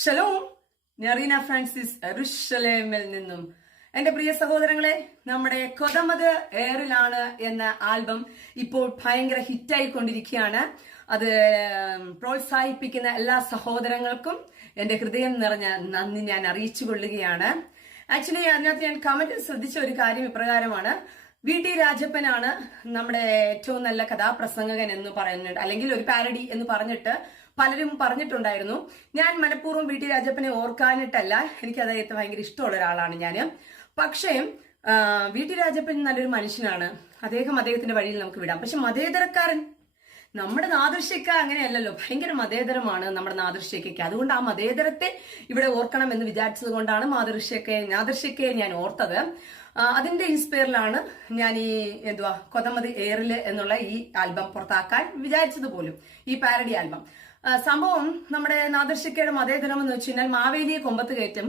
Shalom നെറീന Francis എറുഷലേമിൽ നിന്നും. എന്റെ പ്രിയ സഹോദരങ്ങളെ നമ്മുടെ കൊതമത് ഏറിലാണ് എന്ന ആൽബം ഇപ്പോൾ ഭയങ്കര ഹിറ്റായിക്കൊണ്ടിരിക്കുകയാണ്. അത് പ്രോത്സാഹിപ്പിക്കുന്ന എല്ലാ സഹോദരങ്ങൾക്കും എന്റെ ഹൃദയം നിറഞ്ഞ നന്ദി ഞാൻ അറിയിച്ചു കൊള്ളുകയാണ് ആക്ച്വലി അതിനകത്ത് ഞാൻ കമന്റിൽ ശ്രദ്ധിച്ച ഒരു കാര്യം ഇപ്രകാരമാണ്. വി ടി രാജപ്പനാണ് നമ്മുടെ ഏറ്റവും നല്ല കഥാപ്രസംഗകൻ എന്ന് പറയുന്നുണ്ട് അല്ലെങ്കിൽ ഒരു പാരഡി എന്ന് പറഞ്ഞിട്ട് പലരും പറഞ്ഞിട്ടുണ്ടായിരുന്നു. ഞാൻ മനഃപൂർവം ടി. രാജപ്പനെ ഓർക്കാനിട്ടല്ല എനിക്ക് അദ്ദേഹത്തെ ഭയങ്കര ഇഷ്ടമുള്ള ഒരാളാണ് ഞാൻ പക്ഷേ വി. ടി. രാജപ്പൻ നല്ലൊരു മനുഷ്യനാണ്. അദ്ദേഹം അദ്ദേഹത്തിന്റെ വഴിയിൽ നമുക്ക് വിടാം. പക്ഷെ മതേതരക്കാരൻ നമ്മുടെ നാദൃശ്യക്ക അങ്ങനെയല്ലല്ലോ. ഭയങ്കര മതേതരമാണ് നമ്മുടെ നാദൃശ്യക്കൊക്കെ അതുകൊണ്ട് ആ മതേതരത്തെ ഇവിടെ ഓർക്കണം എന്ന് വിചാരിച്ചത് കൊണ്ടാണ് മാതൃശ്യക്കെ നാദൃശ്യക്കെ ഞാൻ ഓർത്തത്. അതിന്റെ ഇൻസ്പയറിലാണ് ഞാൻ ഈ എന്തുവാ കൊതമതി എയറിൽ എന്നുള്ള ഈ ആൽബം പുറത്താക്കാൻ വിചാരിച്ചത് പോലും. ഈ പാരഡി ആൽബം. സംഭവം നമ്മുടെ നാദർശിക്കയുടെ മതേതരം എന്ന് വെച്ച് കഴിഞ്ഞാൽ മാവേലിയെ കൊമ്പത്ത് കയറ്റും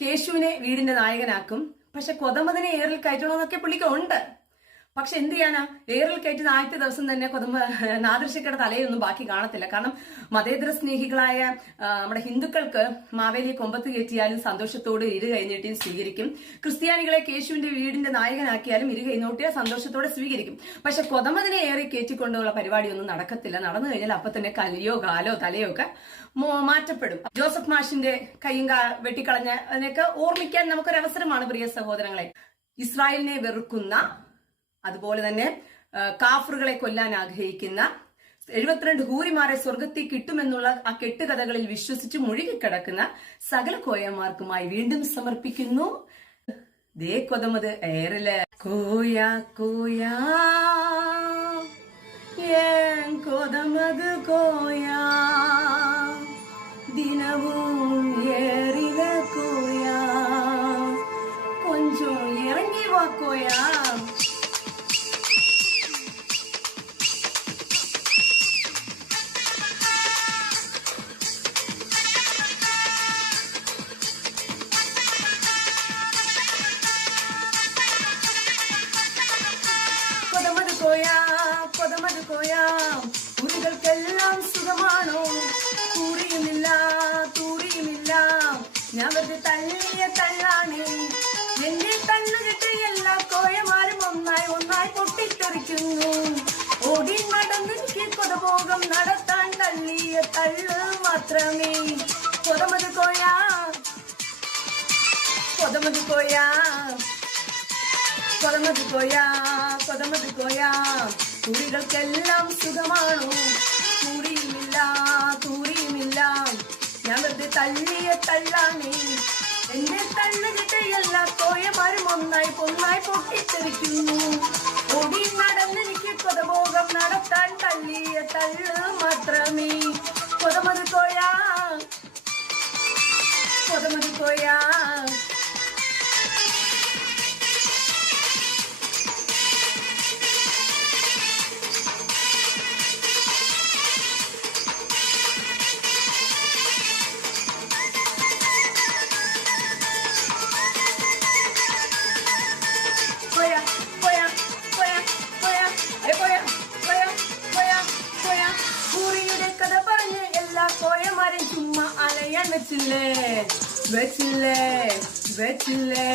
കേശുവിനെ വീടിന്റെ നായകനാക്കും പക്ഷെ കൊതമതിനെ ഏറിൽ കയറ്റണമെന്നൊക്കെ പുള്ളിക്ക് ഉണ്ട്. പക്ഷെ എന്ത് ചെയ്യാനാ? ഏറിൽ കയറ്റുന്ന ആദ്യത്തെ ദിവസം തന്നെ കൊതുമ്പ് നാദൃശ്യക്കട തലയൊന്നും ബാക്കി കാണത്തില്ല. കാരണം മതേതര സ്നേഹികളായ നമ്മുടെ ഹിന്ദുക്കൾക്ക് മാവേലി കൊമ്പത്ത് കയറ്റിയാലും സന്തോഷത്തോടെ ഇരു കൈനീട്ടിയും സ്വീകരിക്കും. ക്രിസ്ത്യാനികളെ കേശുവിന്റെ വീടിന്റെ നായകനാക്കിയാലും ഇരു കൈനോട്ടിയ സന്തോഷത്തോടെ സ്വീകരിക്കും. പക്ഷെ കൊതമ്പതിനെ ഏറി കയറ്റിക്കൊണ്ടുള്ള പരിപാടിയൊന്നും നടക്കത്തില്ല. നടന്നു കഴിഞ്ഞാൽ അപ്പൊ തന്നെ കലിയോ കാലോ തലയോ ഒക്കെ മാറ്റപ്പെടും. ജോസഫ് മാഷിന്റെ കൈയും വെട്ടിക്കളഞ്ഞ അതിനൊക്കെ ഓർമ്മിക്കാൻ നമുക്കൊരു അവസരമാണ് പ്രിയ സഹോദരങ്ങളെ. ഇസ്രായേലിനെ വെറുക്കുന്ന അതുപോലെ തന്നെ കാഫറുകളെ കൊല്ലാൻ ആഗ്രഹിക്കുന്ന എഴുപത്തിരണ്ട് ഹൂരിമാരെ സ്വർഗത്തിൽ കിട്ടുമെന്നുള്ള ആ കെട്ടുകഥകളിൽ വിശ്വസിച്ച് മുഴുകിക്കിടക്കുന്ന സകല കോയമാർക്കുമായി വീണ്ടും സമർപ്പിക്കുന്നു. ദേ കൊതമത് ഏറിൽ കോയ കോയ. കൊതമത് കോയ. ദിനവും കോയാ കൊതമത് കോയാ ഉരുകൾക്കെല്ലാം സുഖമാണോ? കൂറിയുമില്ല തൂറിയുമില്ല. ഞാൻ വെറുതെ തള്ളിയ തള്ളാണ്. എന്നെ തള്ളുകിട്ട് എല്ലാ കോയമാരും ഒന്നായി ഒന്നായി പൊട്ടിത്തെറിക്കുന്നു. ഓടി നടന്നെനിക്ക് കൊതപോകം നടത്താൻ തള്ളിയ തള്ളു മാത്രമേ. കൊതമത് കോയാ കൊതമത് കോയാ കൊതമത് പോയാ കൊതമത് പോയാ തൂറികൾക്കെല്ലാം സുഖമാണോ? തൂറിയുമില്ല തൂറിയുമില്ല ഞാൻ വെറുതെ തള്ളിയ തള്ളാണേ. എന്റെ തള്ളുകിട്ട എല്ലാ കോയമാരും ഒന്നായി പൊന്നായി പൊട്ടിത്തെറിക്കുന്നു. ഓടി നടന്നെനിക്ക് കൊതഭോഗം നടത്താൻ തള്ളിയ തള്ളു മാത്രമേ. കൊതമത് പോയാ കൊതമത് പോയാ. കോയമാരും ചുമ്മാ അലയാൻ വെച്ചില്ലേ? വെച്ചില്ലേ? വെച്ചില്ലേ?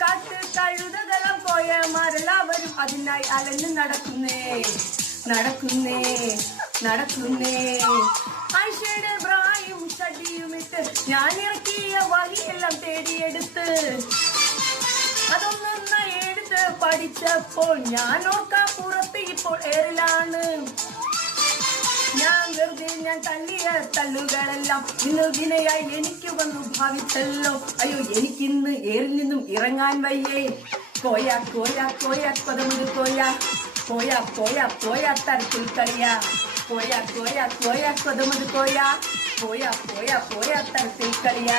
കാട്ട് കഴുതകളം കോയമാരെല്ലാവരും അതിനായി അലഞ്ഞു നടക്കുന്നേ നടക്കുന്നേ നടക്കുന്നേ. ഐഷയുടെ ബ്രായും ഷടിയും ഇട്ട് ഞാൻ ഇറക്കിയ വഴിയെല്ലാം തേടിയെടുത്ത് അതൊന്നും എടുത്ത് പഠിച്ചപ്പോൾ ഞാൻ ഓർക്കാൻ വെറുതെ ഞാൻ തള്ളിയ തള്ളുകളെല്ലാം ഇന്ന് വിനയായി എനിക്ക് വന്നു ഭാവിച്ചല്ലോ. അയ്യോ എനിക്കിന്ന് ഏറിൽ നിന്നും ഇറങ്ങാൻ വയ്യേ. കോയ കോയ കോയ കൊതമുത് കോയ കോയ കോയ കോയ തരത്തിൽ കളിയ. കോയ കോയ കോയ കൊതമുത് കോയ കോയ കോയ കോയ തരത്തിൽ കളിയ.